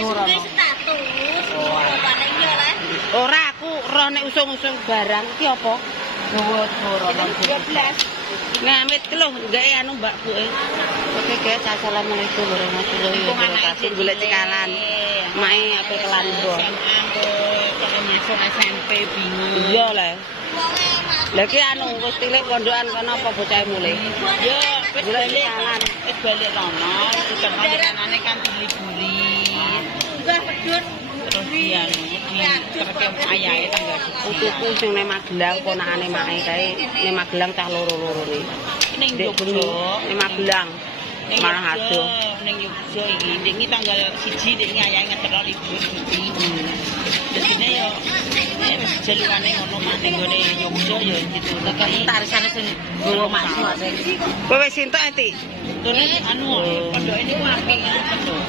Ora status. Ora aku roh nek usung-usung barang iki apa? Ora 12. Ngamit ki lho, enggak anu Mbak Bu. Oke guys, assalamualaikum warahmatullahi wabarakatuh. Golek cekalan. Mae apa kelanbo. Masuk SMP bingung. Iya lah. Lah ki anu wis tilik pondokan kono apa bocah mulai? Yo, wis balik cekalan. Wis balik rono, iku kanane kan diliburi. Enggak pedhun. Terus dia terkem ayahe tanggal Putuku sing nek Magelang ponakane mae kae nek Magelang cah loro-loro ne. ning Jogja, nek Magelang malah adoh. Ning Jogja iki tanggal 1 ning ayahe ngeterno libur cuti. Dadine yo jelukane ngono ning gone Jogja yo gitu. Nek entar sana sing gowo maksu ate. Kowe wis entuk ati? Anu pondoke niku apik pondok.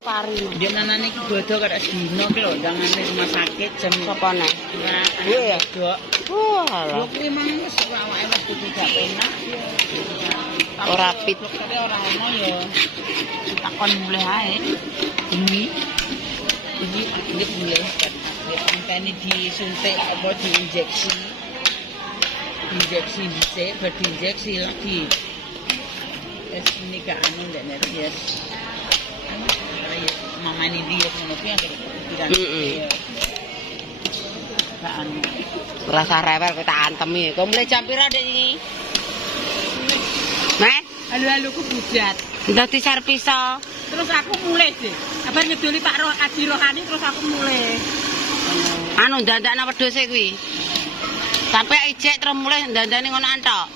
Pari. Dia nanane iki bodo karo dino ki lho ndangane rumah sakit jam Sapa nek? Iya ya. Walah. Lho ki mang wis awake wis kudu gak penak. Ora pit. Doktere ora ono ya. Takon mulih ae. Ini mulih. Angkane disuntik apa diinjeksi. Injeksi dhisik, bar diinjeksi lagi. Ini gak anu ndek nek ya. Mamani dia ngono kuwi anggere pikiran. Gak anu. Rasa rewel kok tak antemi. Kok mulai jam pira Dek iki? Mas, Halo ku bujat. dadi serviso. Terus aku mulai deh. Kabar ngedoli Pak Haji Rohani terus aku mulai. Anu dandakna wedhuse kuwi. Sampai ijek terus mulai dandane ngono antok.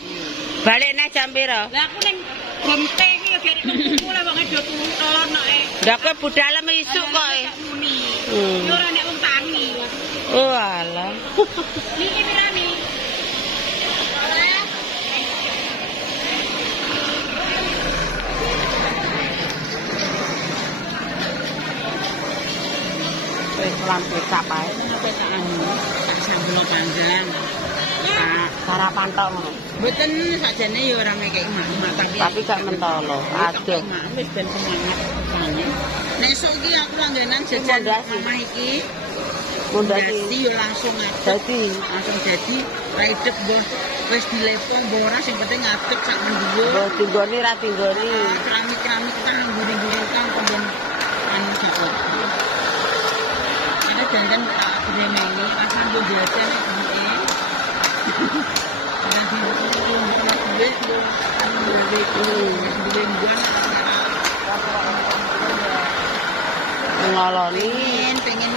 Balik neh jam pira? Lah aku ning Gomte iki ya gak ketemu lah wong do tuntun nek. Lah kowe budalem isuk kok. Muni. Yo ora nek wong tangi. Oh alah. Niki pirani? Wis lampu capai. Tak anu, tak sambel panggang. Sarapan tok ngono. Mboten sakjane ya ora ngekeki mak Tapi gak mentolo. Aduh. Wis ben semangat. Nek esuk iki aku langganan jajan omah iki. Mundasi yo langsung ngadeg. dadi Langsung jadi raidep mbah wis dilepong mbah ora sing penting ngadeg sak mendhuwur. mbok tinggoni ra tinggoni. Keramik-keramik tang guri-guri tang kon anu gitu. Ada dandan tak gremeni asal yo jajan nek iki. Dan di duit yo anu duit buan Ngoloni pengen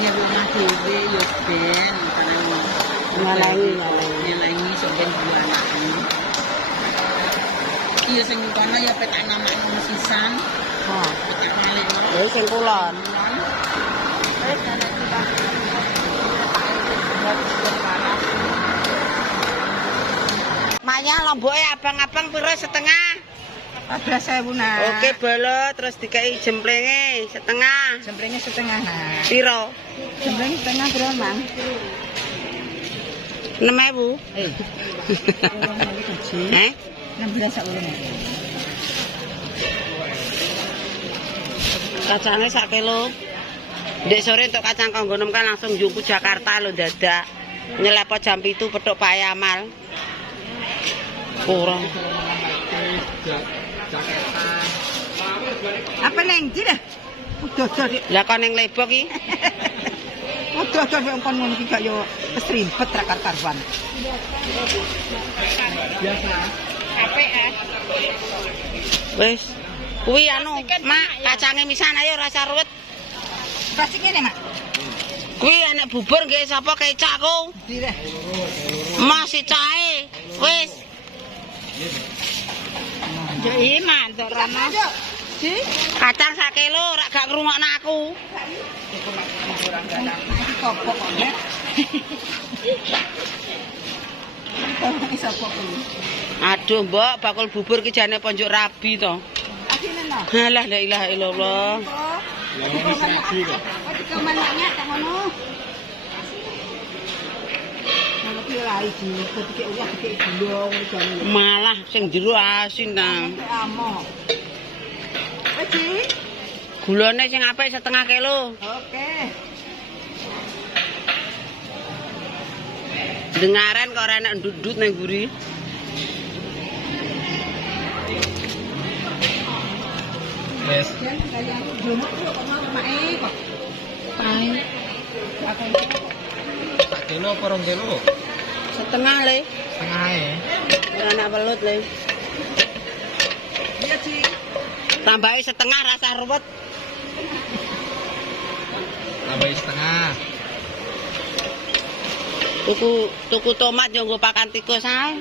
ya rumah dhewe yo ben nyalangi sampeyan dua anak. Iya sing kono ya petak nama sisan. Oh, Petak malih. lha sing kulon. Maya lomboke abang-abang pira setengah? 14.000 nah. Oke, bolot terus dikai jemplenge setengah. Jemplengnya setengah nah. Piro? Jempleng setengah berapa, Mang? 6.000. Eh? 16 sak ulun. Kacangnya 1 kilo. Dek sore untuk kacang kanggo nem kan langsung jumpu Jakarta lo dadak. Nyelepo jam 7 petuk Pak Yamal. Kurang. Apa neng ndi dah? Udah. Lah kon ning Lebok iki. Udah engkon ngono iki gak yo kesrimpet ra karuan. Biasa. KPS. Wis. Kuwi anu, Mak, kacange misan ayo rasa ruwet. Plastik ngene, Mak. Kuwi enek bubur nggih sapa kecakku? Ndi dah? Masih cae. Wis. Ya iya mantuk Rama. Di Kacang 1 kilo rak gak ngrungokno aku. kopok ya. Iso kuwi. Aduh, Mbok, bakul bubur ki jane ponjok rabi to. Asine no. Halah la ilaha illallah. Kemananya tak ngono. Nang ki ora iki, dikek ulah dikek gulung jane. Malah sing jero asin ta. Amo. Gulane sing apik setengah kilo. Oke. Dengaren kok ora enak ndudut nang guri. Wes. Tak kilo apa 2 kilo? Setengah le. Setengah ae. Ora enak welut le. Iya, Ci. Tambahi setengah rasa ruwet. Tambahin setengah. Tuku tomat yo nggo pakan tikus ae.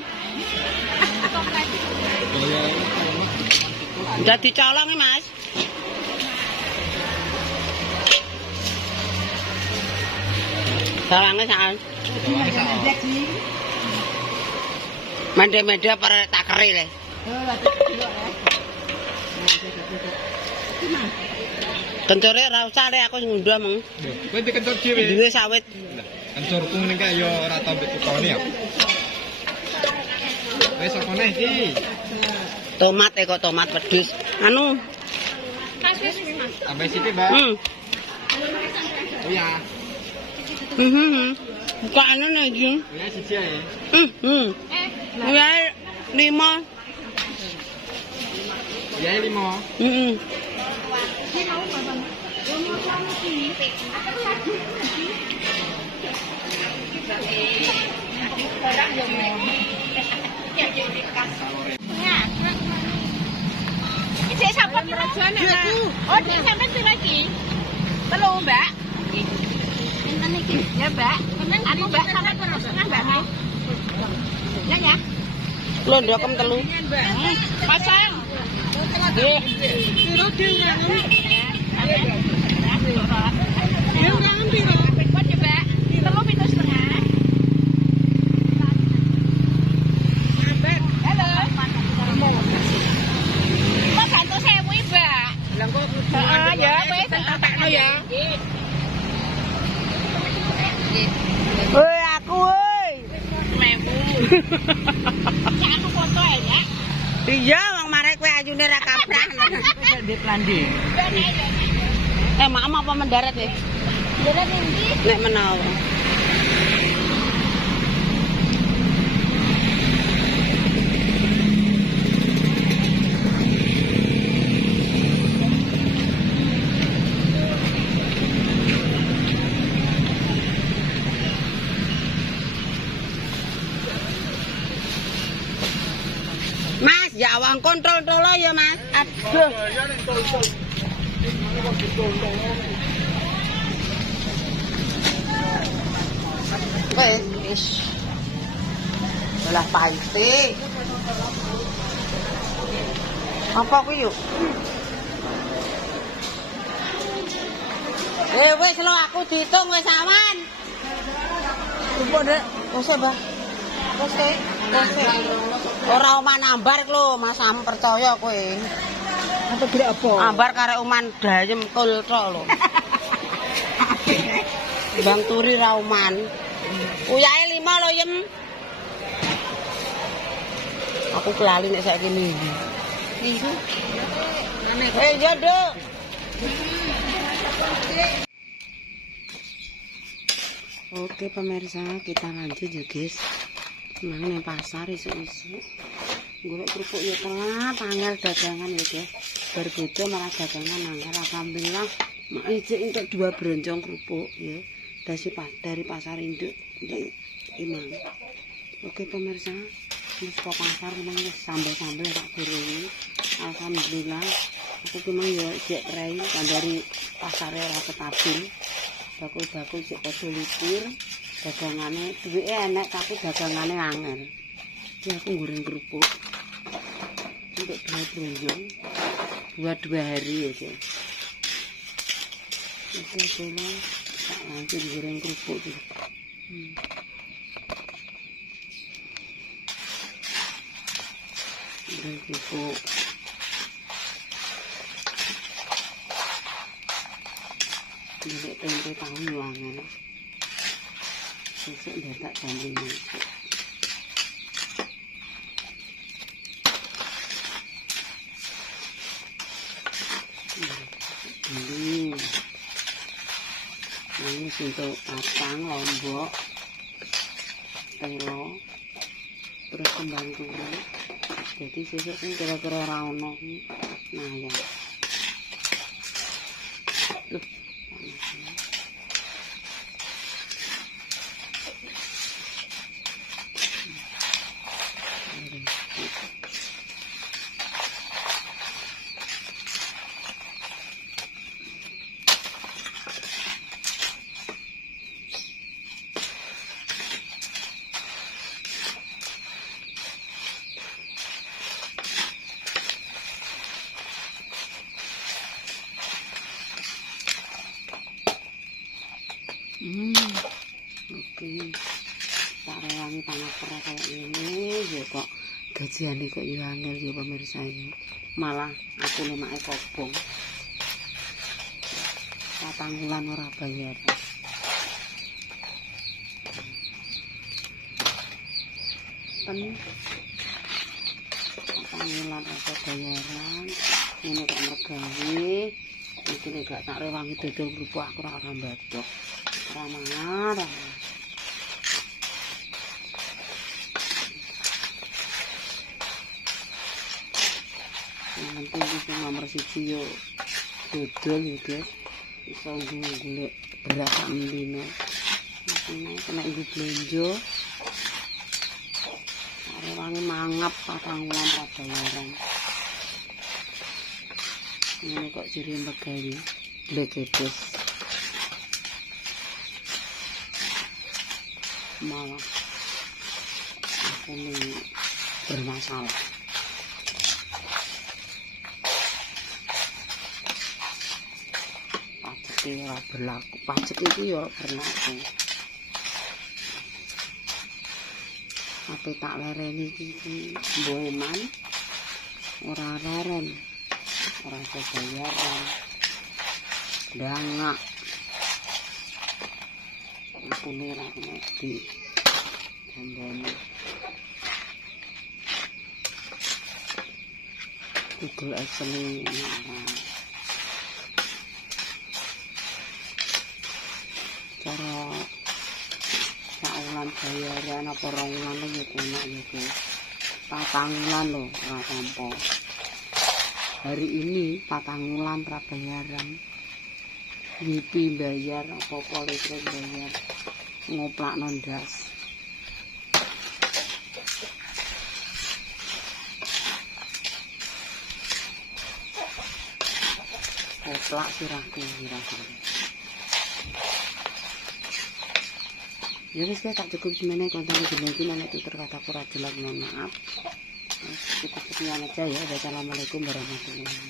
Iya. Udah dicolong Mas. Salange sak. Mende-mende per tak keri le. Kencure ora usah le aku ngundha meng. Kowe dikencur dhewe. Duwe sawit. Kencurku ngene kae yo ora tau mbek tukone ya. Wes apa neh iki? Tomat kok tomat wedhus. Anu. Tambah sithik, Mbak. Oh ya. Bukaane nek iki. Ya siji ae. Ya 5. Ya 5. Saya sampai perajuan ya. Oh, dia sampai sih lagi. Belum, Mbak. Ya, Mbak. Anu Mbak sampai perajuan Mbak. Ya ya. Londokem telu. Pasang. Nggih. Woi, aku woi. Aku foto ya. Iya, wong marek kowe ayune ra kaprah. Ndek landi. Maem apa mendarat ya? Darat ndi? Nek menawa. Mas, ya awang kontrol dulu ya Mas. Aduh. Wes. Belah paite. Apa kuwi yuk? Wes lo aku diitung wis awan. Cukup Dek. Wes Mbah. Wes ora oman ambar lho, Mas Am percaya kowe. Apa gede apa? Ambar karek oman dayem kul tok lho. Bang Turi ra oman. Uyahe 5 lho, Yem. Aku kelali nek saiki minggu. Minggu. Yo, Duk. Oke pemirsa, kita lanjut ya guys. Nang ning pasar isuk-isuk. Golek kerupuk ya telat, angel dagangan ya guys. Berbeda malah dagangan angel alhamdulillah. Mak ijek entuk 2 bronjong kerupuk ya. Dari pasar induk untuk Imam. Oke pemirsa, wis ke pasar memang wis sambel-sambel tak goreng. Alhamdulillah. Aku memang ya jek rei dari pasare ora ketabil. Bakul-bakul sik padha libur. Dagangane duwike enek tapi dagangane angel. Iki aku goreng kerupuk. Untuk 2 bronjong. 2 hari ya, guys. Oke, kula tak lanjut goreng kerupuk iki. Goreng kerupuk. Ini tempe tahu yo angel. Sesuk dadak jam 5. Ini untuk kacang, lombok, telo, terus kembang turu. Jadi sesuk kan kira-kira ora ono. Nah ya. Loh, oke. Tak rewangi tanah perah kayak ini ya kok gajian kok ya angel ya pemirsa ya. Malah aku lemake kobong. 4 wulan ora bayar. Pen 4 wulan ora bayaran. Ini kok mergawe. Iki nek gak tak rewangi dodol kerupuk aku ora mbadok. Ora. Yang penting itu nomor 1 yo dodol ya guys. Iso golek beras sak mendino. Ini kena ibu belanja. Are wangi mangap 4 wulan ra bayaran. Ini kok ciri megawi blegedes. Malah aku ini bermasalah. Pajak ora berlaku, pajak itu ya berlaku. Apa tak lereni iki mboeman ora leren, ora iso bayaran. Dangak. Aku ora kena di jambane. Google Excel cara saulan bayaran apa 2 wulan lho enak ya ku. 4 wulan lho ora tampa. Hari ini 4 wulan ra bayaran. Ngipi bayar apa-apa listrik bayar. Ngoplakno ndas. Ngoplak sirahku kira-kira. Ya wis tak cukup semene konten dina iki nek tutur kataku ora jelas mohon maaf. Kita sekian aja ya. Wassalamualaikum warahmatullahi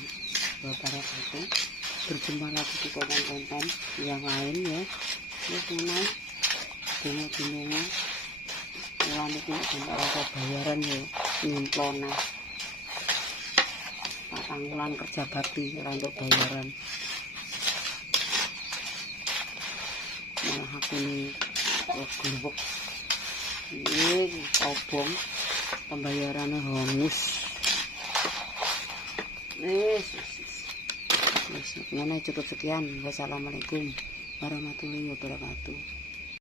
wabarakatuh. Berjumpa lagi di konten-konten yang lain ya. Ya teman. Dino-dino ulang iki sampai ora bayaran ya nyemplone. 4 wulan kerja bakti ora untuk bayaran. Malah aku ini glubuk. Ini kobong pembayarannya hangus. Nah, cukup sekian. Wassalamualaikum warahmatullahi wabarakatuh.